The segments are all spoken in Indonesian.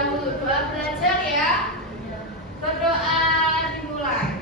dahulu. Doa belajar ya. Berdoa dimulai.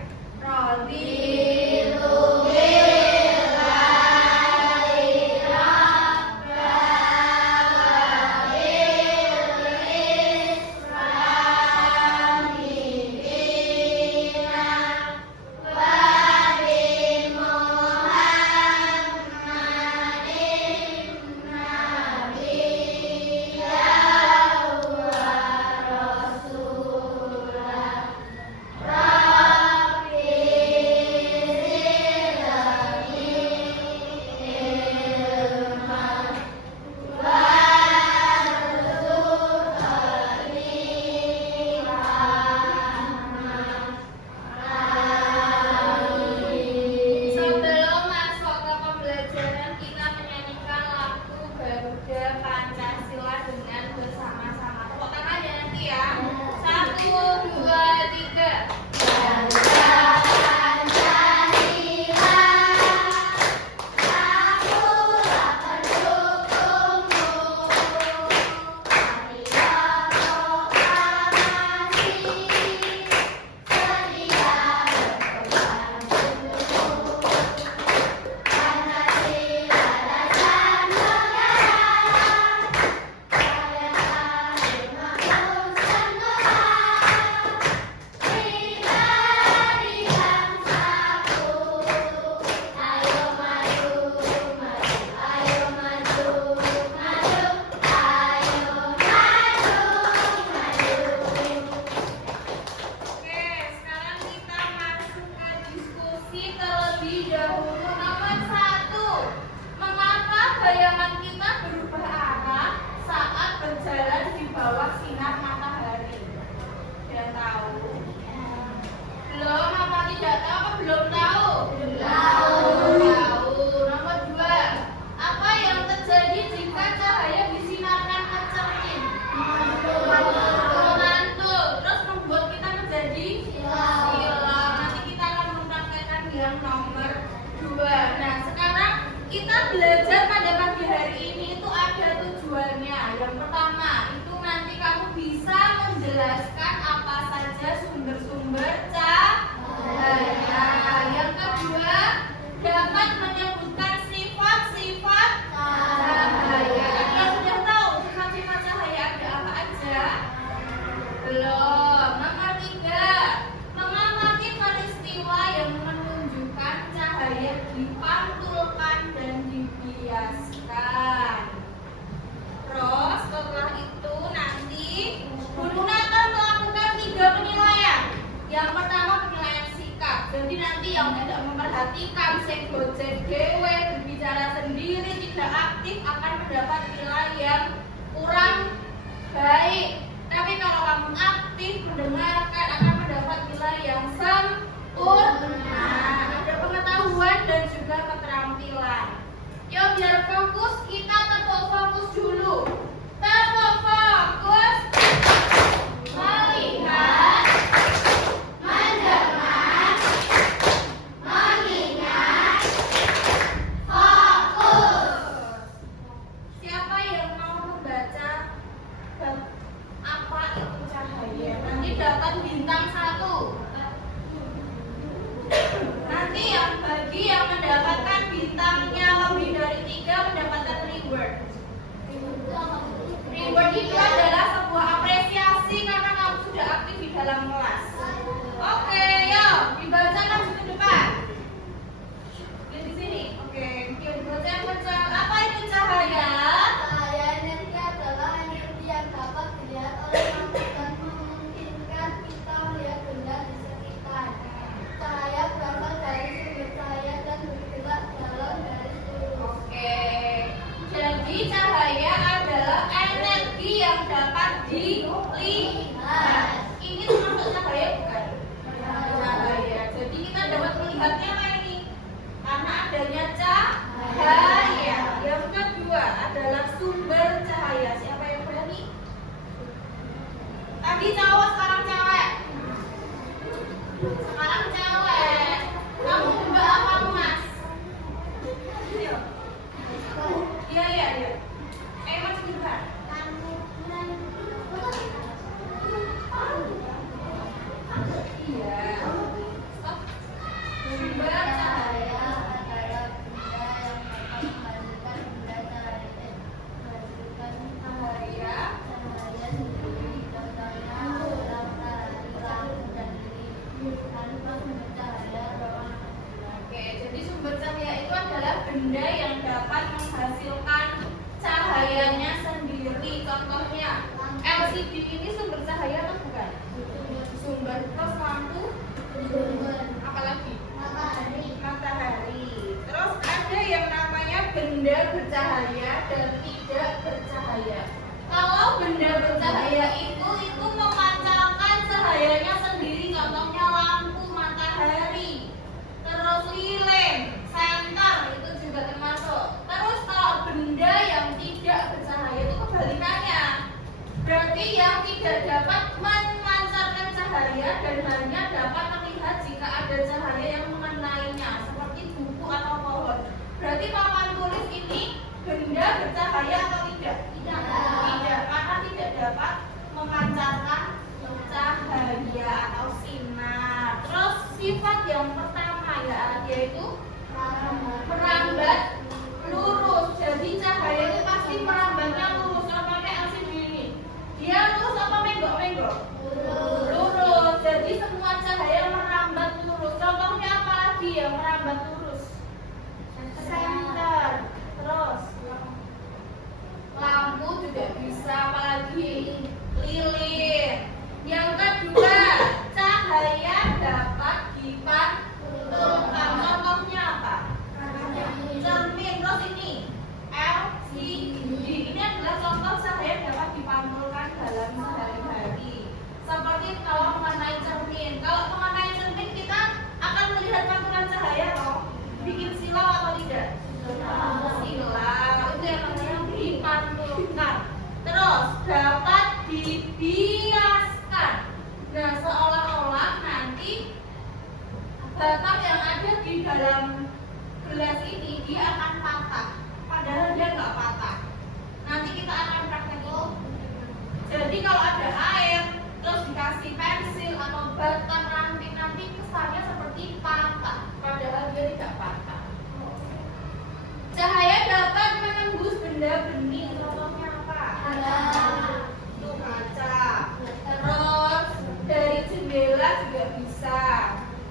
LCD ini sumber cahaya atau bukan? Sumber. Terus lampu? Apalagi? Matahari. Terus ada yang namanya benda bercahaya dan tidak bercahaya. Kalau benda bercahaya itu memancarkan cahayanya sendiri, contohnya lampu, matahari. Terus lilin, senter itu juga termasuk. Terus kalau benda yang tidak bercahaya itu kebalikannya. Berarti yang tidak dapat memancarkan cahaya dan hanya dapat terlihat jika ada cahaya yang mengenainya, seperti buku atau pohon. Berarti papan tulis ini benda bercahaya atau tidak? Tidak, karena tidak dapat memancarkan cahaya atau sinar. Terus sifat yang pertama yaitu merambat lurus. Jadi cahaya itu pasti merambatnya lurus. Kalau pakai LCD ini, dia lurus apa menggok-menggok? Lurus. Jadi semua cahaya merambat lurus. Contohnya apa lagi yang merambat lurus? Senter. Terus lampu juga bisa, apalagi lilin. Yang kedua, cahaya dapat dipantulkan. Contohnya apa? Cermin. Terus ini LCD. Ini adalah contoh cahaya dapat dipantulkan dalam sehari-hari. Seperti kalau mengenai cermin. Kalau mengenai cermin kita akan melihat pantulan cahaya loh. Bikin silau atau tidak? Silau. Itu yang namanya dipantulkan. Terus dapat dibiaskan. Nah, seolah-olah nanti batang yang ada di dalam gelas ini dia akan patah. Padahal dia nggak patah. Nanti kita akan praktek. Jadi kalau ada air terus dikasih pensil atau batang ranting, nanti kesannya seperti patah. Padahal dia tidak patah. Cahaya dapat menembus benda bening. Contohnya apa? Itu kaca. Terus dari jendela juga bisa.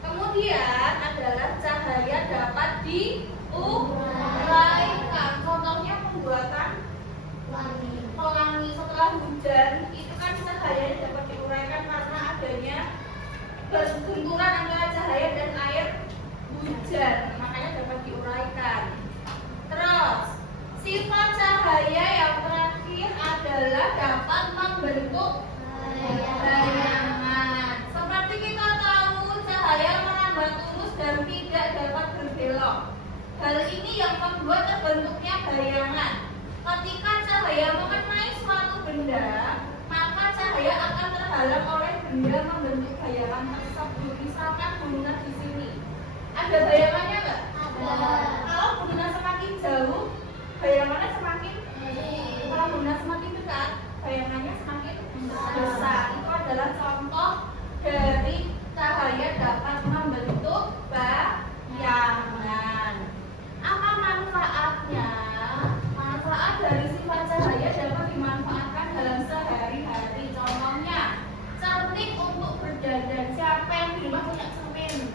Kemudian adalah cahaya dapat diuraikan. Contohnya pembuatan pelangi setelah hujan, itu kan cahaya dapat diuraikan karena adanya benturan antara cahaya dan air hujan, makanya dapat diuraikan. Terus sifat cahaya yang terakhir adalah dapat membentuk bayangan. Seperti kita tahu cahaya merambat lurus dan tidak dapat berbelok. Hal ini yang membuat terbentuknya bayangan. Ketika cahaya mengenai suatu benda, maka cahaya akan terhalang oleh benda membentuk bayangan tersebut. Misalkan bunga di sini, ada bayangannya nggak? Ada. Kalau bunga semakin jauh, bayangannya semakin. Kalau bunga semakin dekat, bayangannya semakin besar. Itu adalah contoh dari cahaya dapat membentuk bayangan. Apa manfaatnya? Manfaat dari sifat cahaya dapat dimanfaatkan dalam sehari-hari. Contohnya, cermin untuk berdandan. Siapa yang di rumah punya cermin?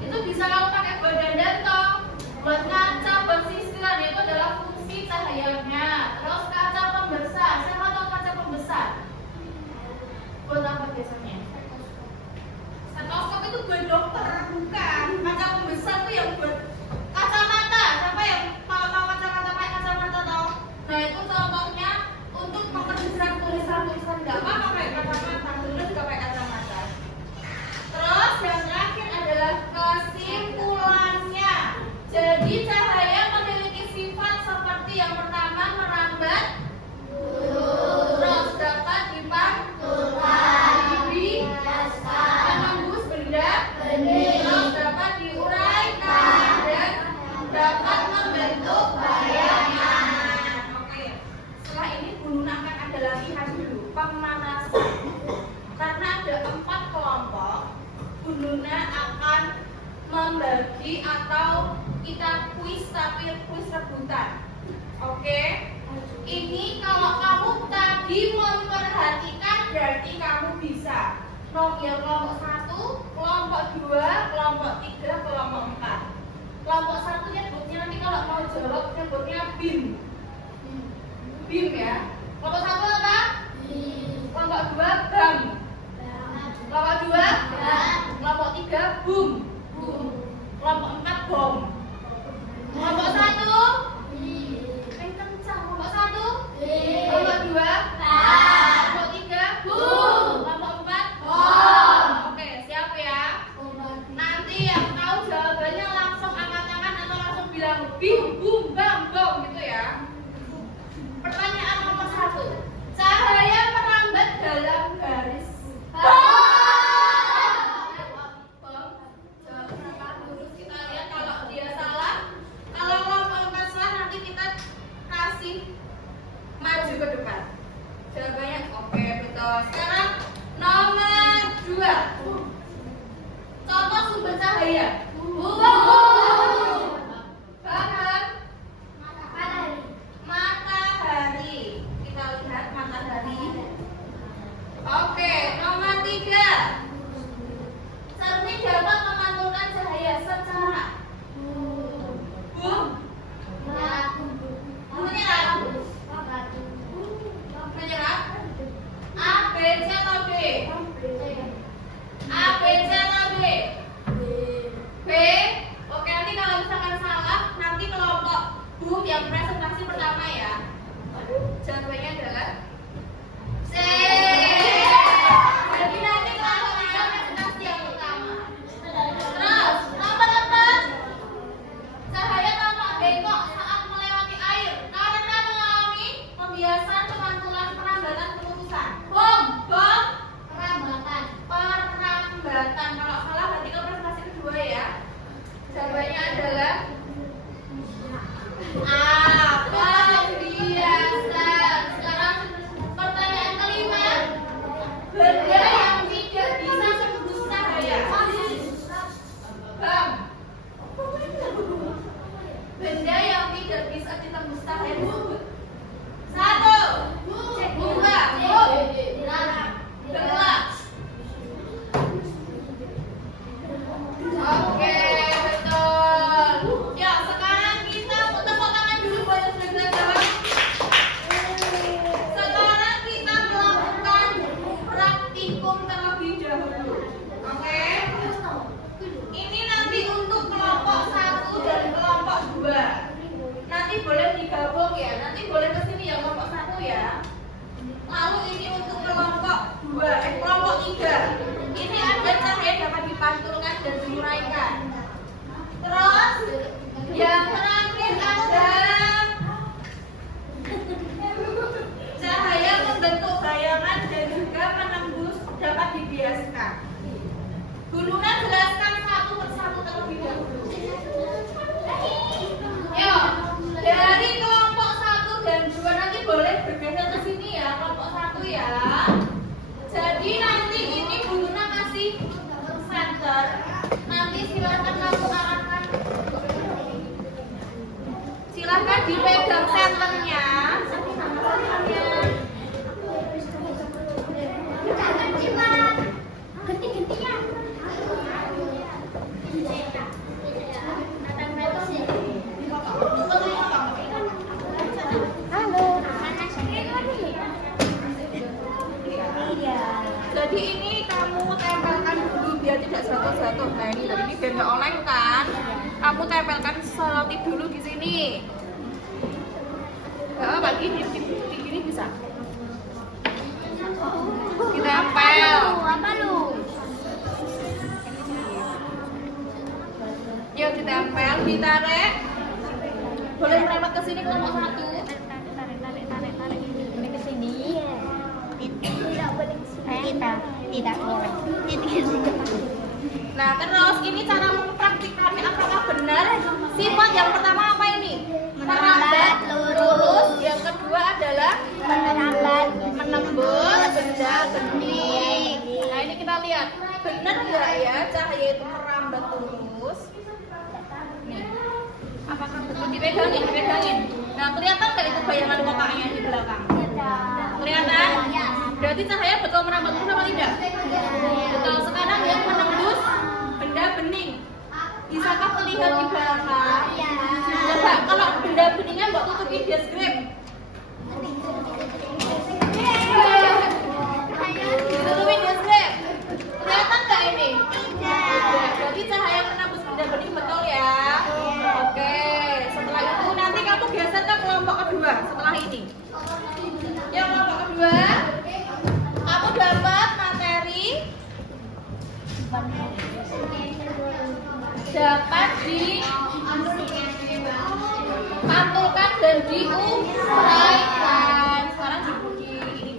Itu bisa kamu pakai buat dandan toh, buat ngaca, buat sisiran. Itu adalah fungsi cahayanya. Terus kaca pembesar. Siapa tahu kaca pembesar? Buat apa biasanya? Stetoskop itu buat dokter, bukan. Kaca pembesar itu yang buat kacamata. Siapa yang tahu kacamata pakai kacamata toh? Nah, itu contohnya untuk membesar tulisan-tulisan. Nggak apa-apa pakai kacamata, tulis juga pakai kacamata. Terus yang terakhir adalah kesimpulannya. Jadi cahaya memiliki sifat seperti yang pertama merambat, terus dapat dipantulkan, menembus benda, terus dapat diuraikan dan dapat membentuk bayangan. Oke. Setelah ini Bu Nuna akan ada latihan dulu pemanasan. Karena ada 4 kelompok, Bu Nuna akan membagi atau kita kuis, tapi kuis rebutan. Oke. Ini kalau kamu tadi memperhatikan berarti kamu bisa. Yang kelompok 1, kelompok 2, kelompok 3, kelompok 4. Kelompok 1 nyebutnya nanti kalau mau jawab nyebutnya BIM. BIM ya. Kelompok 1 apa? Oke, betul. Sekarang nomor 2. Contoh sumber cahaya. Paham? Matahari. Kita lihat matahari. Oke, nomor 3. Cermin dapat memantulkan cahaya secara menyerap A, B, C atau D? A, B, C atau D? B. Oke, nanti kalau misalkan salah, nanti kelompok Bu yang presentasi pertama ya. Jawabannya adalah C. Jadi nanti kelompok B yang presentasi yang pertama. Terus, nomor 4. Cahaya tampak bengkok saat melewati air karena mengalami pembiasan pemantulan perambatan pemutusan. Bom. Perambatan. Kalau salah berarti ke presentasi kedua ya. Jawabannya adalah A. Pembiasan. Sekarang pertanyaan kelima. Benda yang tidak bisa tembus cahaya. Bang. Benda yang tidak bisa ditembus cahaya disebut 1, 2, gelas. Oke, betul. Ya, sekarang kita tepuk tangan dulu buat yang sudah jawab. Sekarang kita melakukan praktikum terlebih dahulu. Oke. Ini nanti untuk kelompok 1 dan kelompok 2. Nanti boleh digabung ya. Nanti boleh ke sini ya kelompok 1 ya. Lalu ini untuk kelompok 2, kelompok 3. Ini ada cahaya dapat dipantulkan dan diuraikan. Terus yang terakhir ada cahaya membentuk bayangan dan juga menembus dapat dibiaskan. Guluna jelaskan satu persatu terlebih dahulu. Yuk, dari kelompok 1 dan 2 nanti boleh bergeser ke sini ya, kelompok 1 ya. Jadi nanti ini Guluna kasih center. Nanti silakan kamu arahkan. Silakan dipegang senternya. Jadi ini kamu tempelkan dulu biar tidak jatuh-jatuh. Nah ini biar nggak oleng kan. Kamu tempelkan selotip dulu di sini. Bagi di gini bisa. Ditempel. Apa lu? Yuk ditempel, ditarik. Boleh merempat ke sini kelompok 1. Tarik. Ini ke sini. Tidak boleh ke sini. Tidak boleh. Nah terus ini cara mempraktikkannya apakah benar? Sifat yang pertama apa ini? Merambat lurus. Yang kedua adalah menembus benda bening. Nah ini kita lihat benar nggak ya cahaya itu merambat lurus? Nih, apakah betul dipegangin? Nah kelihatan nggak itu bayangan kotaknya di belakang? Kelihatan? Berarti cahaya betul merambat lurus apa tidak? Betul. Sekarang yang menembus benda bening. Bisakah terlihat di belakang? Coba kalau benda beningnya mbak tutupin deskrip. Ditutupin deskrip. Kelihatan nggak ini? Berarti cahaya menembus benda bening betul ya? Oke. Setelah itu nanti kamu geser ke kelompok kedua. Setelah ini. Yang kelompok kedua, kamu dapat materi dapat dipantulkan dan diuraikan. Sekarang di ini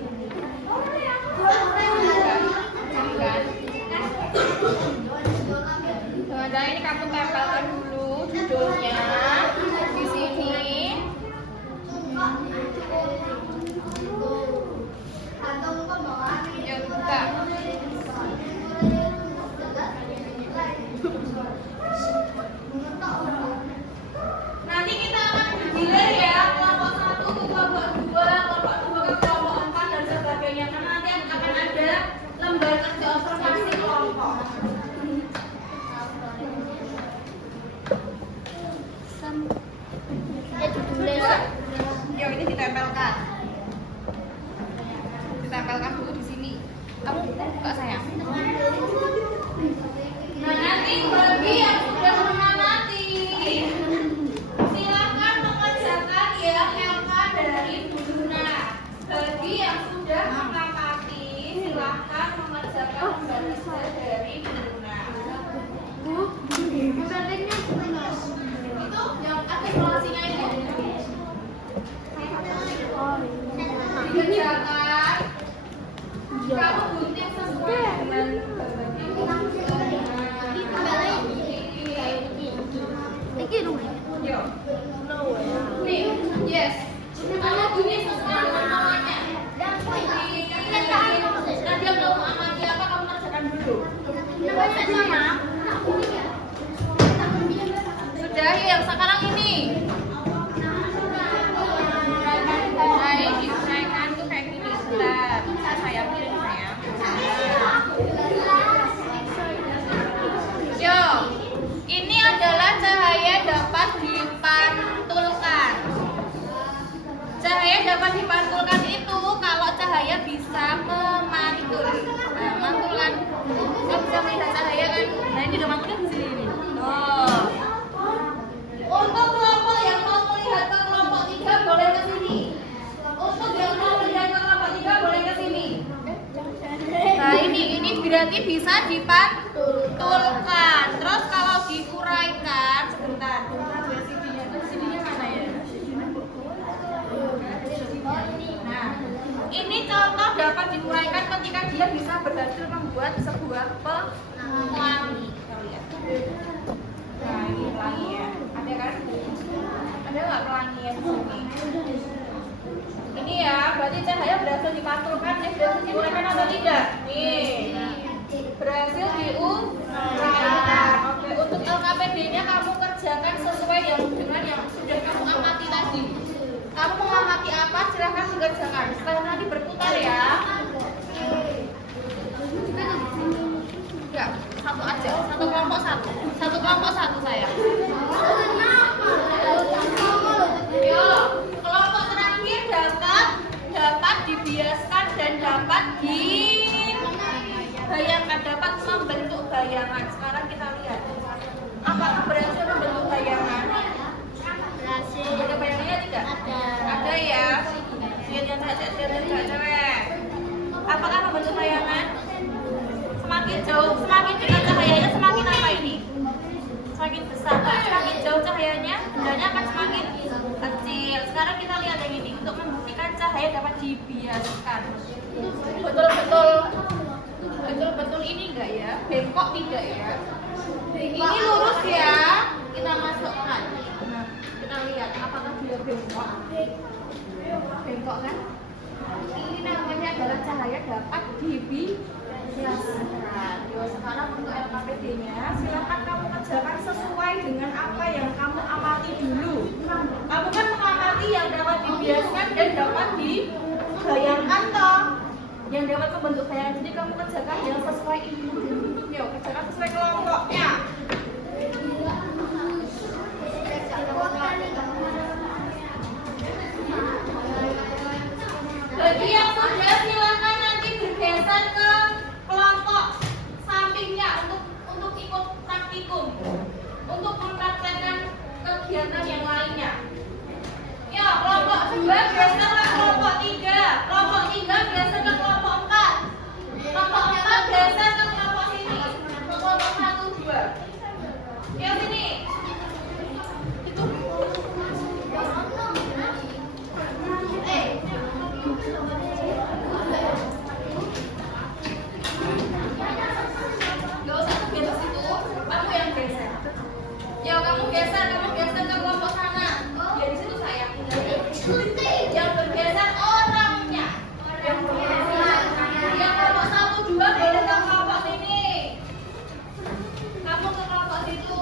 nah, ini kamu tempelkan dulu judulnya di sini. Coba sayang. Nah, nanti bagi yang sudah mengamati, silakan mengerjakan ya LK dari Bunda. Bagi yang sudah mengamati, silakan mengerjakan pembahasan dari Bunda. Itu yang artikulasinya ini. Dikerjakan. Kamu gunting sesuai dengan Yo. Nih, yes. Kamu gunting sesuai dengan namanya. Nanti yang mau amati apa kamu kerjakan dulu. Sudah yang sekarang ini. Nah, ini diuraikan tuh kayak gini. Sebentar, saya pilih sayang. Yo, ini adalah cahaya dapat dipantulkan. Cahaya dapat dipantulkan itu kalau cahaya bisa memantul. Nah, mantulkan. Kamu bisa melihat cahaya kan? Nah, ini udah mantulkan di sini. Oh. Untuk kelompok yang mau melihat ke kelompok 3 boleh ke sini. Untuk yang mau melihat ke kelompok 3 boleh ke sini. Nah, ini berarti bisa dipantulkan. Terus kalau diuraikan sebentar. CD-nya mana ya? Nah, ini contoh dapat diuraikan ketika dia bisa berhasil membuat sebuah pelangi. Nah, ini pelangi ya. Ada kan? Ada nggak pelangi ya di sini? Ini ya, berarti cahaya berhasil dipantulkan, berhasil diuraikan atau tidak? Nih, berhasil diuraikan. Oke, untuk LKPD-nya kamu kerjakan sesuai dengan yang sudah kamu amati tadi. Kamu mengamati apa? Silahkan dikerjakan. Setelah nanti berputar ya. Ya, satu aja. Satu kelompok satu sayang. Yo, kelompok terakhir dapat dibiaskan dan dapat dibayangkan, dapat membentuk bayangan. Sekarang kita lihat. Apakah berhasil membentuk bayangan? Berhasil. Ada bayangannya tidak? Ada ya. Lihat cewek. Apakah membentuk bayangan? Semakin jauh, semakin dekat cahayanya semakin apa ini? Semakin besar. Semakin jauh cahayanya, bendanya akan semakin kecil. Sekarang kita lihat yang ini untuk membuktikan cahaya dapat dibiaskan. Betul ini enggak ya? Bengkok tidak ya? Ini lurus ya. Kita masukkan. Nah, kita lihat apakah dia bengkok. Bengkok kan? Ini namanya adalah cahaya dapat dibiaskan. Yo, sekarang untuk LKPD-nya silakan kamu kerjakan sesuai dengan apa yang kamu amati dulu. Kamu kan mengamati yang dapat dibiaskan dan dapat dibayangkan toh. Yang dapat membentuk bayangan, jadi kamu kerjakan yang sesuai ini. Yo, kerjakan sesuai kelompoknya. Bagi yang sudah silakan nanti bergeser ke kelompok sampingnya untuk ikut praktikum, untuk mempraktekkan kegiatan yang lainnya. Ya, kelompok 2 geser ke kelompok 3, kelompok 3 geser ke kelompok 4, kelompok 4 geser ke kelompok sini, ke kelompok 1, 2. Ya, sini. Gak usah geser situ, kamu yang geser. Ya, kamu geser ke kelompok sana. Ya, di situ sayang. Yang bergeser orangnya. Yang kelompok 1, 2 boleh ke kelompok sini. Kamu ke kelompok situ.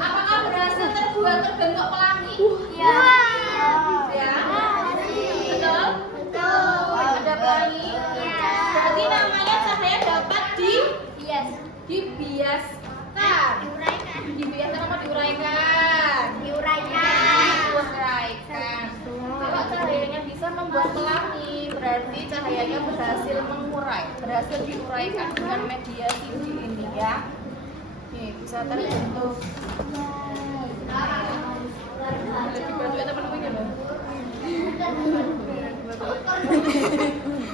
Apakah berhasil terbentuk pelangi? Ya. Ya. Betul? Betul. Ada pelangi? Berarti namanya cahaya dapat dibiaskan. Dibiaskan apa diuraikan? Diuraikan. Kalau cahayanya bisa membuat pelangi, berarti cahayanya berhasil mengurai, berhasil diuraikan dengan media TV ini ya. Nih, bisa terbentuk. Lebih bantu ya teman-teman ya, Bang.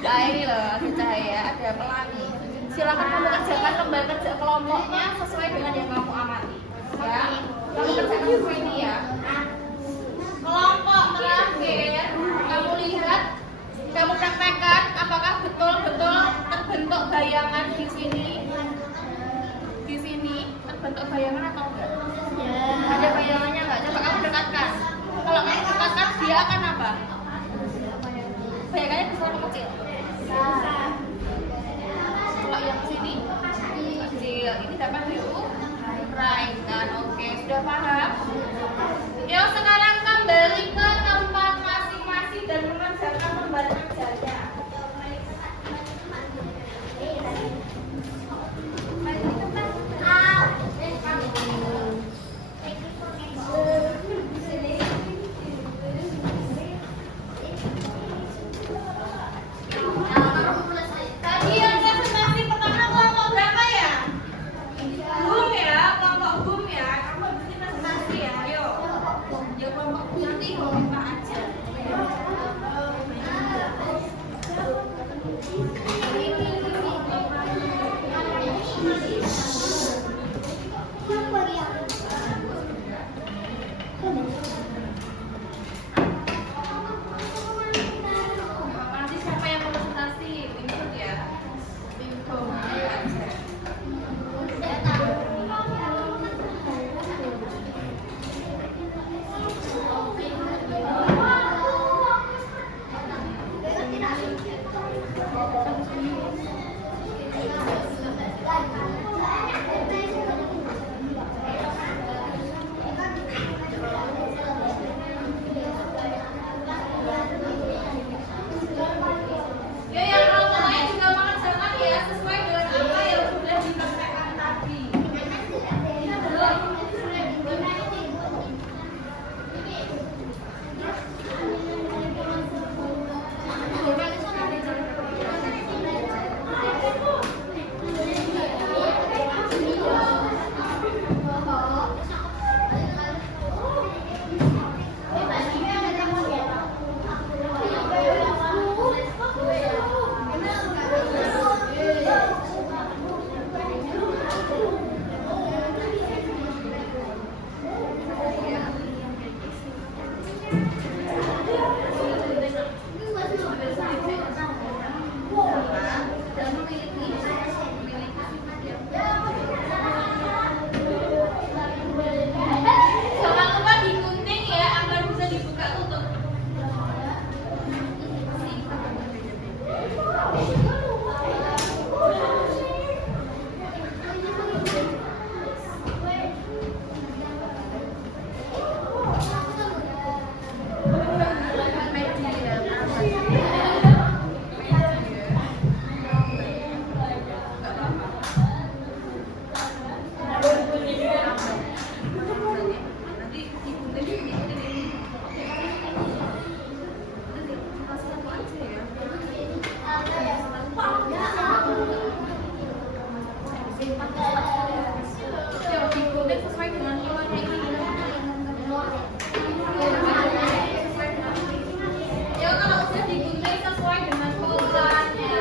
Nah, ini loh, ada cahaya, ada pelangi. Silakan kamu kerjakan kembali kerja kelompoknya sesuai dengan yang kamu amati. Ya, kamu kerjakan sesuai ini ya. Kelompok terakhir, kamu lihat, kamu praktekkan apakah betul-betul terbentuk bayangan di sini. Di sini terbentuk bayangan atau enggak? Ada bayangannya enggak? Coba kamu dekatkan. Kalau kamu dekatkan, dia akan apa? Bayangannya besar atau kecil? Kalau yang sini kecil, ini dapat diuraikan. Oke, sudah paham? Yuk sekarang kembali ke tempat masing-masing dan mengerjakan pembahasan kerjanya. Tadi yang presentasi pertama kelompok berapa ya? Boom ya, kelompok boom ya. Kamu habis ini presentasi ya, ayo. Ya kelompok boom nanti mau minta aja. Nanti siapa yang mau presentasi? Input ya. Input ayo aja. Ya yang kelompok lain juga mengerjakan ya sesuai dengan apa yang sudah dipraktekkan tadi. Jangan lupa digunting ya agar bisa dibuka tutup. Digunting sesuai dengan polanya ini. Ya kalau udah digunting sesuai dengan polanya.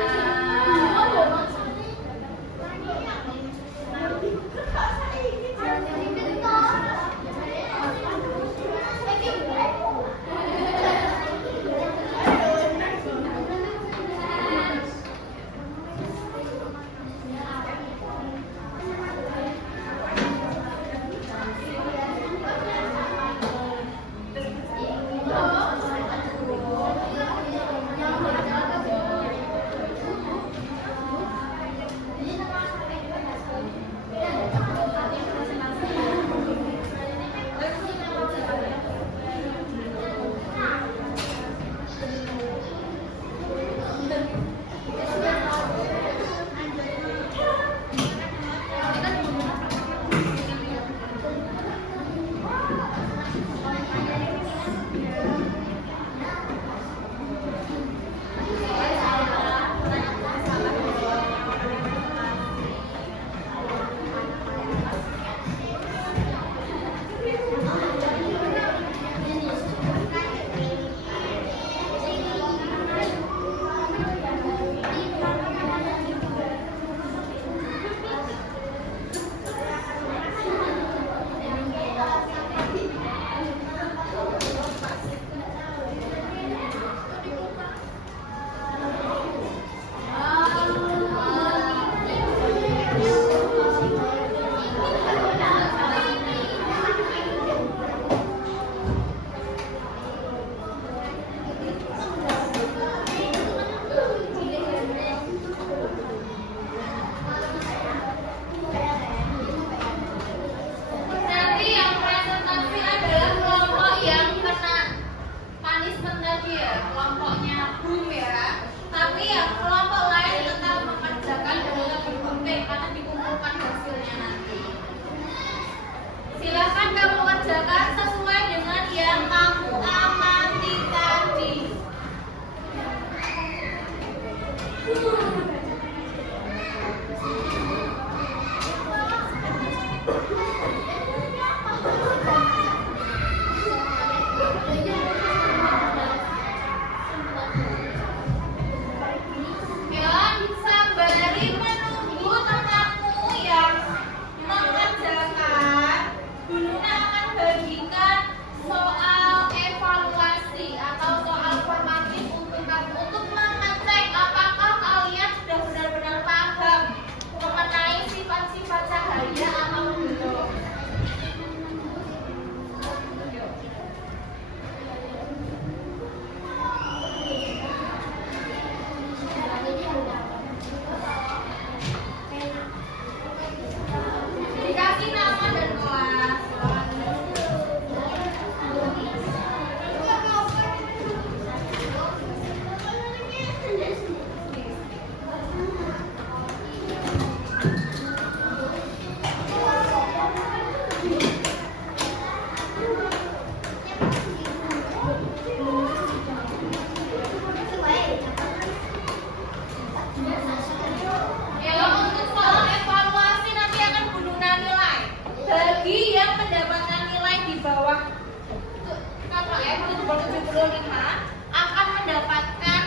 akan mendapatkan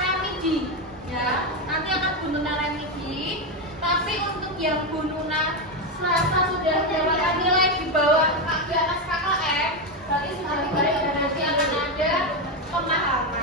remedi, ya. Nanti akan bununa remedi. Tapi untuk yang bununa serasa sudah mendapatkan nilai di bawah di atas KKM, berarti sudah baik dan nanti akan ada pemahaman.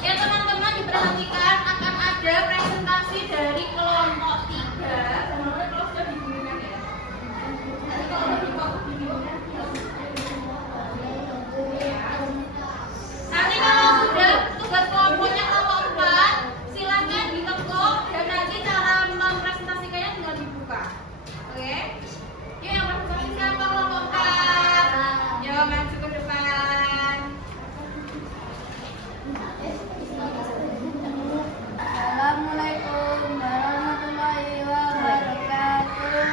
Ya teman-teman, diperhatikan akan ada presentasi dari kelompok 3. Teman-teman kalau sudah dibunyikan ya. Nanti kalau udah dibunyikan ya. Nanti kalau sudah tugas kelompoknya kelompok 4, silakan ditekuk dan nanti cara mempresentasikannya tinggal dibuka. Oke? Yuk yang presentasi siapa kelompok 4? Yuk maju ke depan. Assalamualaikum warahmatullahi wabarakatuh.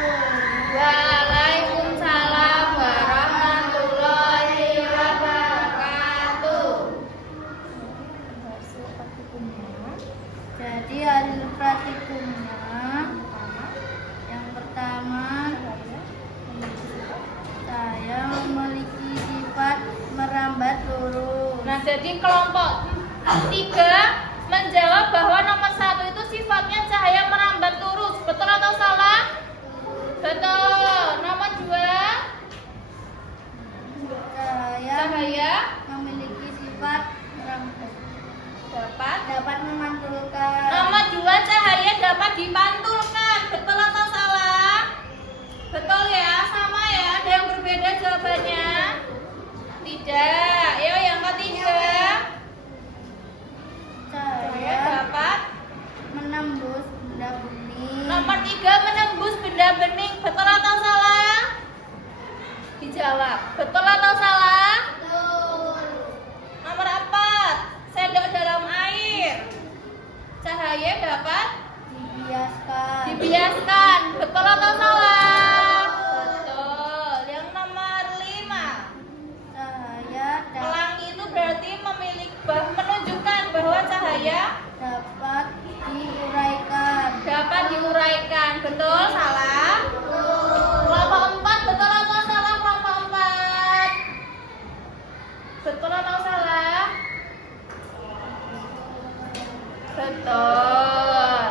Waalaikumsalam warahmatullahi wabarakatuh. Jadi hasil praktikumnya yang pertama, saya memiliki sifat merambat lurus. Nah, jadi kelompok 3 menjawab bahwa nomor 1 itu sifatnya cahaya merambat lurus. Betul atau salah? Betul. Nomor 2, cahaya memiliki sifat dapat memantulkan. Nomor 2, cahaya dapat dipantulkan. Betul atau salah? Betul ya, sama ya. Ada yang berbeda jawabannya? Tidak. Yuk yang ketiga, cahaya dapat menembus benda bening. Nomor 3, menembus benda bening. Betul atau salah? Dijawab. Betul atau salah? Betul. Nomor 4, sendok dalam air. Cahaya dapat dibiaskan. Betul atau salah? Betul. Yang nomor 5, Cahaya pelangi itu berarti menunjukkan bahwa cahaya dapat diuraikan. dapat diuraikan. Betul, salah? Kelompok 4, betul atau salah kelompok 4? Betul atau salah? Betul.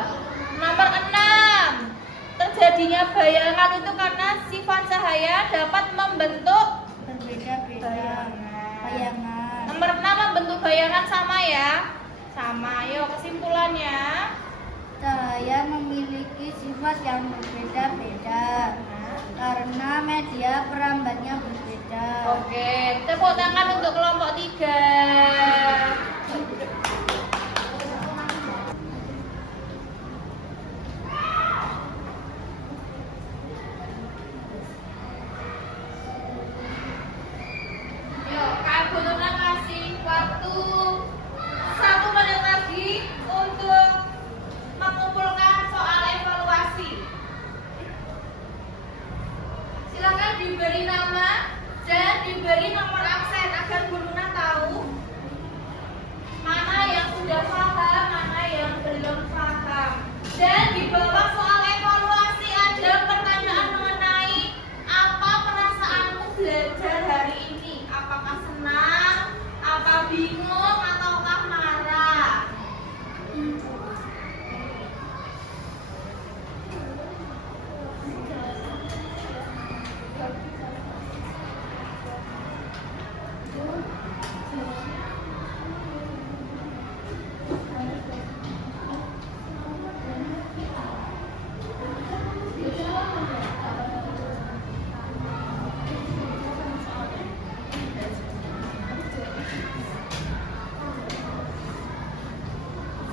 Nomor 6, terjadinya bayangan itu karena sifat cahaya dapat membentuk Berbeda-beda bayangan. Nomor 6, membentuk bayangan sama ya? Sama. Yuk kesimpulannya. Cahaya memiliki sifat yang berbeda-beda karena media perambatnya berbeda. Oke, tepuk tangan untuk kelompok 3. Yuk, Kak Bununa kasih waktu 1 menit lagi untuk mengumpulkan soal evaluasi. Silakan diberi nama dan diberi nomor absen agar Bununa tahu mana yang sudah paham, mana yang belum paham. Dan di bawah soal evaluasi ada pertanyaan mengenai apa perasaanmu belajar hari ini. Apakah senang, apa bingung, ataukah marah?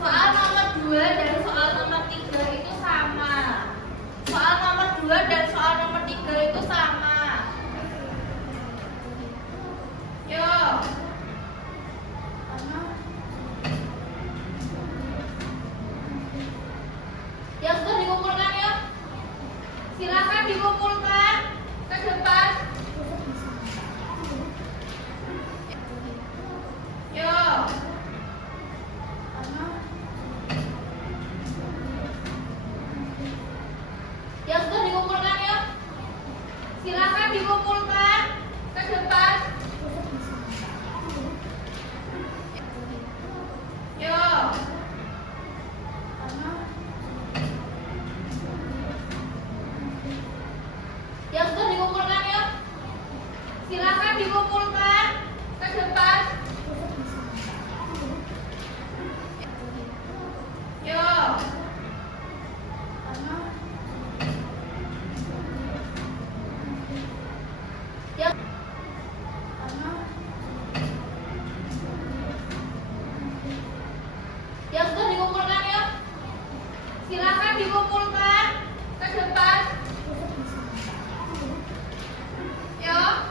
Soal nomor 2 dan soal nomor 3 itu sama. Soal nomor 2 dan soal nomor 3 itu sama. Yuk. Silakan dikumpulkan ke depan. Yo. Yang sudah dikumpulkan ya. Silakan dikumpulkan ke depan. Yo. Yang sudah dikumpulkan ya. Silakan dikumpulkan ke depan. Yo. Yang Yang sudah dikumpulkan ya. Silakan dikumpulkan ke depan. Ya.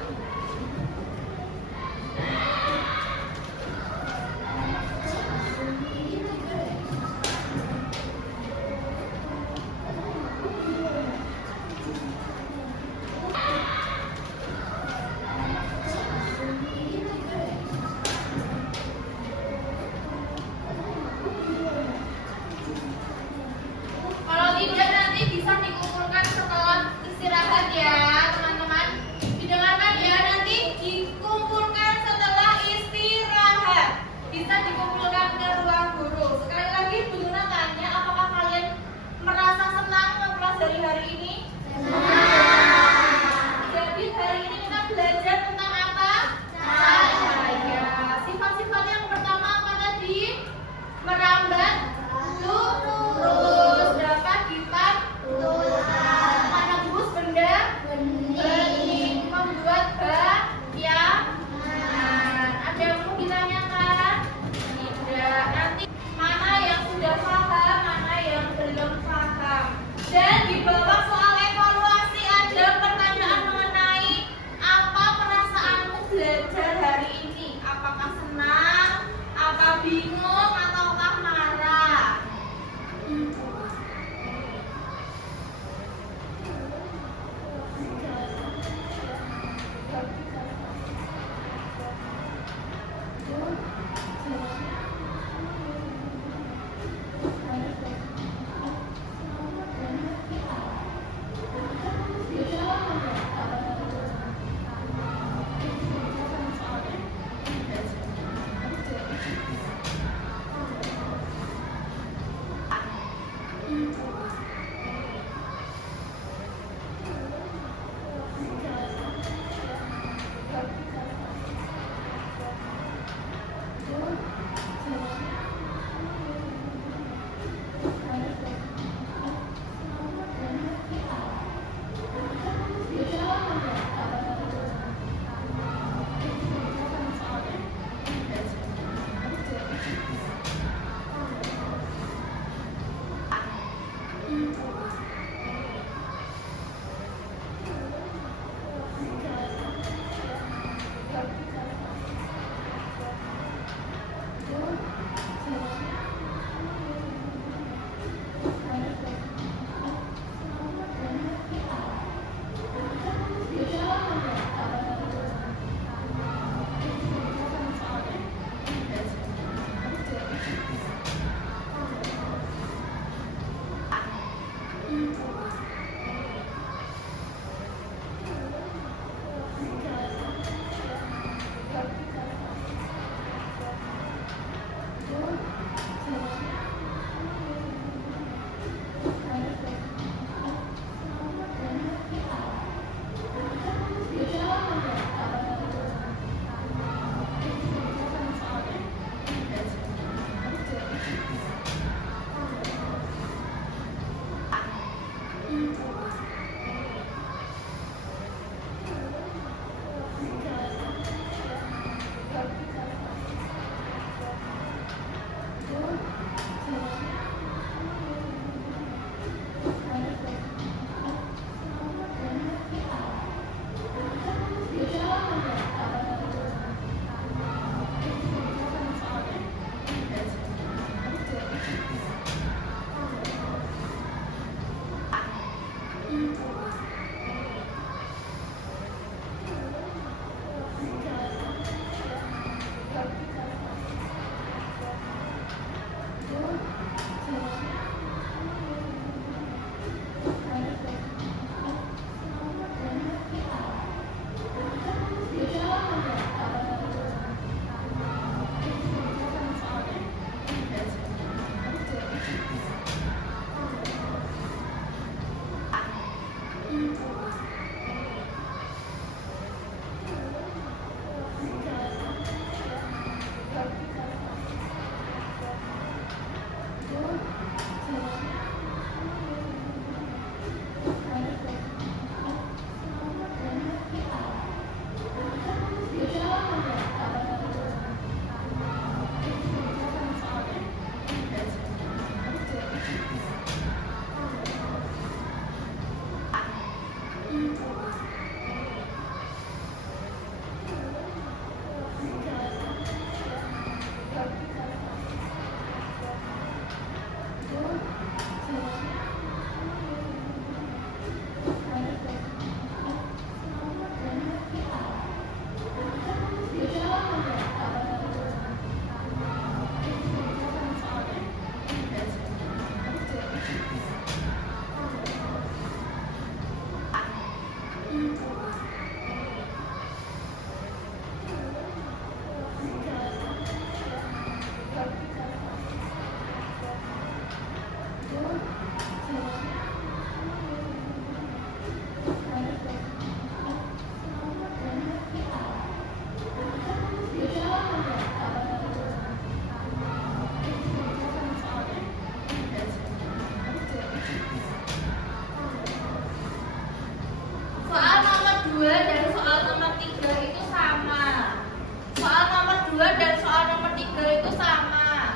2 dan soal nomor 3 itu sama.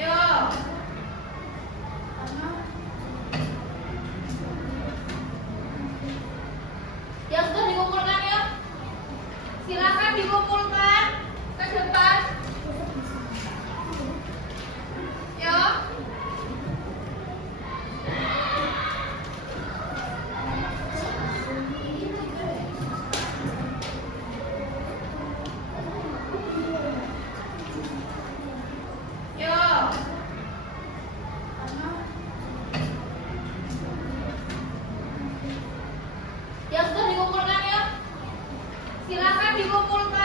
Yuk. Yang sudah dikumpulkan ya, silakan dikumpulkan ke depan. Yuk. Yuk. Yang sudah dikumpulkan ya, silakan dikumpulkan.